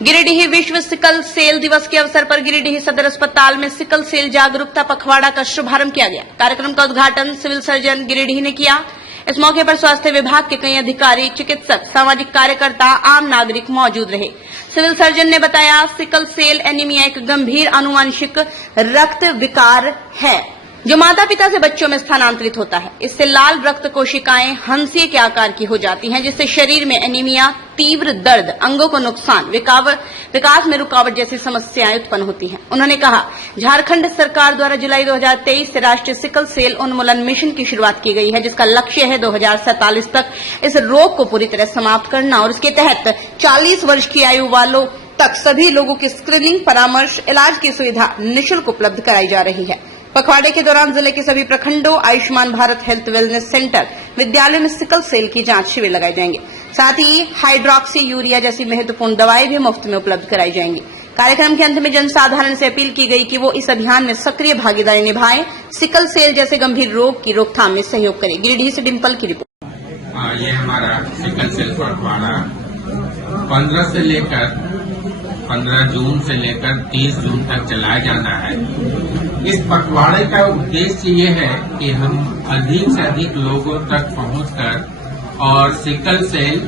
गिरिडीह विश्व sickle cell दिवस के अवसर पर गिरिडीह सदर अस्पताल में सिकल सेल जागरूकता पखवाड़ा का शुभारंभ किया गया। कार्यक्रम का उद्घाटन सिविल सर्जन गिरिडीह ने किया। इस मौके पर स्वास्थ्य विभाग के कई अधिकारी, चिकित्सक, सामाजिक कार्यकर्ता, आम नागरिक मौजूद रहे। सिविल सर्जन ने बताया, सिकल सेल एनीमिया एक गंभीर आनुवंशिक रक्त विकार है जो माता पिता से बच्चों में स्थानांतरित होता है। इससे लाल रक्त कोशिकाएं हंसिए के आकार की हो जाती हैं, जिससे शरीर में एनीमिया, तीव्र दर्द, अंगों को नुकसान, विकास में रुकावट जैसी समस्याएं उत्पन्न होती हैं। उन्होंने कहा, झारखंड सरकार द्वारा जुलाई 2023 से राष्ट्रीय सिकल सेल उन्मूलन मिशन की शुरुआत की गई है, जिसका लक्ष्य है 2047 तक इस रोग को पूरी तरह समाप्त करना और इसके तहत 40 वर्ष की आयु वालों तक सभी लोगों की स्क्रीनिंग, परामर्श, इलाज की सुविधा निःशुल्क उपलब्ध कराई जा रही है। पखवाड़े के दौरान जिले के सभी प्रखंडों, Ayushman Bharat health wellness centre, विद्यालय में सिकल सेल की जांच शिविर लगाए जाएंगे। साथ ही हाइड्रोक्सी यूरिया जैसी महत्वपूर्ण दवाएं भी मुफ्त में उपलब्ध कराई जाएंगी। कार्यक्रम के अंत में जनसाधारण से अपील की गई कि वो इस अभियान में सक्रिय भागीदारी निभाएं, सिकल सेल जैसे गंभीर रोग की रोकथाम में सहयोग करें। गिरिडीह से डिम्पल की रिपोर्ट। ये हमारा सिकल सेल पखवाड़ा 15 जून से लेकर 30 जून तक चलाया जाना है। इस पखवाड़े का उद्देश्य ये है कि हम अधिक से अधिक लोगों तक पहुंचकर और सिकल सेल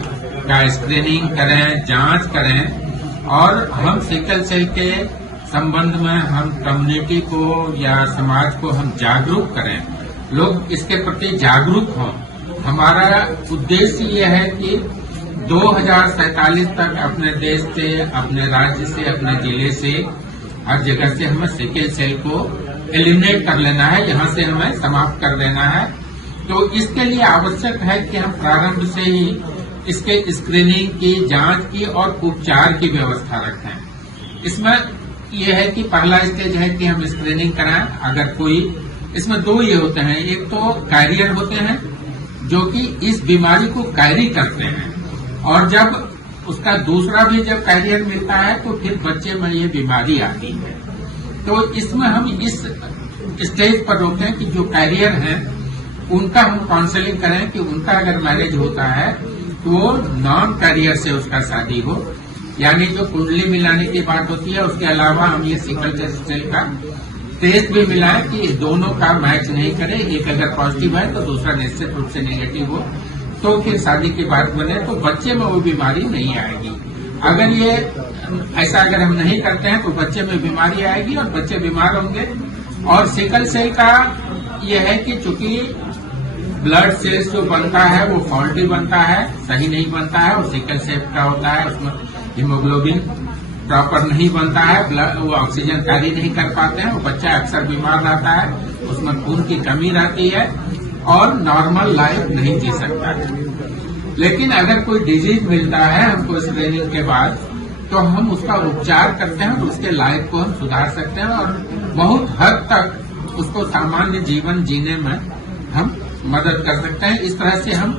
का स्क्रीनिंग करें, जांच करें और हम सिकल सेल के संबंध में हम कम्युनिटी को या समाज को हम जागरूक करें, लोग इसके प्रति जागरूक हों। हमारा उद्देश्य ये है कि 2047 तक अपने देश से, अपने राज्य से, अपने जिले से, हर जगह से हमें सिकल सेल को एलिमिनेट कर लेना है, यहाँ से हमें समाप्त कर देना है। तो इसके लिए आवश्यक है कि हम प्रारंभ से ही इसके स्क्रीनिंग की, जांच की और उपचार की व्यवस्था रखें। इसमें यह है कि पहला स्टेज है कि हम स्क्रीनिंग कराएं। अगर कोई, इसमें दो ये होते हैं, एक तो कैरियर होते हैं जो कि इस बीमारी को कैरी करते हैं, और जब उसका दूसरा भी जब कैरियर मिलता है तो फिर बच्चे में ये बीमारी आती है। तो इसमें हम इस स्टेज पर रोकें कि जो कैरियर हैं उनका हम काउंसलिंग करें कि उनका अगर मैरिज होता है तो वो नॉन कैरियर से उसका शादी हो, यानी जो कुंडली मिलाने की बात होती है। उसके अलावा हम ये सिकल सेल का टेस्ट भी मिलाएं कि दोनों का मैच नहीं करे, एक अगर पॉजिटिव है तो दूसरा निश्चित रूप से नेगेटिव हो, तो फिर शादी की बात बने तो बच्चे में वो बीमारी नहीं आएगी। अगर ये ऐसा अगर हम नहीं करते हैं तो बच्चे में बीमारी आएगी और बच्चे बीमार होंगे। और सिकल सेल का ये है कि चूंकि ब्लड सेल्स जो बनता है वो फॉल्टी बनता है, सही नहीं बनता है, और सिकल सेल का होता है उसमें हीमोग्लोबिन प्रॉपर नहीं बनता है, वो ऑक्सीजन कैरी नहीं कर पाते हैं, वो बच्चा अक्सर बीमार रहता है, उसमें खून की कमी रहती है और नॉर्मल लाइफ नहीं जी सकता है। लेकिन अगर कोई डिजीज मिलता है हमको स्क्रीनिंग के बाद, तो हम उसका उपचार करते हैं और उसके लाइफ को हम सुधार सकते हैं और बहुत हद तक उसको सामान्य जीवन जीने में हम मदद कर सकते हैं। इस तरह से हम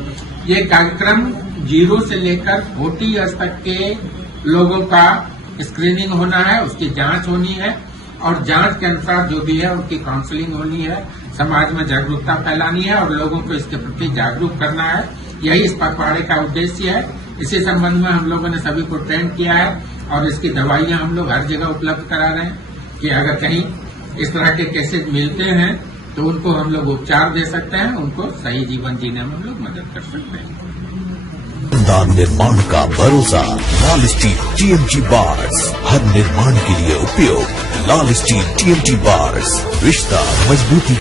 ये कार्यक्रम 0 से लेकर 40 ईयर्स तक के लोगों का स्क्रीनिंग होना है, उसकी जांच होनी है और जांच के अनुसार जो भी है उनकी काउंसलिंग होनी है, समाज में जागरूकता फैलानी है और लोगों को इसके प्रति जागरूक करना है। यही इस पखवाड़े का उद्देश्य है। इसी संबंध में हम लोगों ने सभी को ट्रेन किया है और इसकी दवाइयां हम लोग हर जगह उपलब्ध करा रहे हैं कि अगर कहीं इस तरह के केसेज मिलते हैं तो उनको हम लोग उपचार दे सकते हैं, उनको सही जीवन जीने में हम लोग मदद कर सकते हैं। निर्माण का भरोसा लाल स्टील TMT बार्स, हर निर्माण के लिए उपयोग लाल स्टील TMT बार्स, रिश्ता मजबूती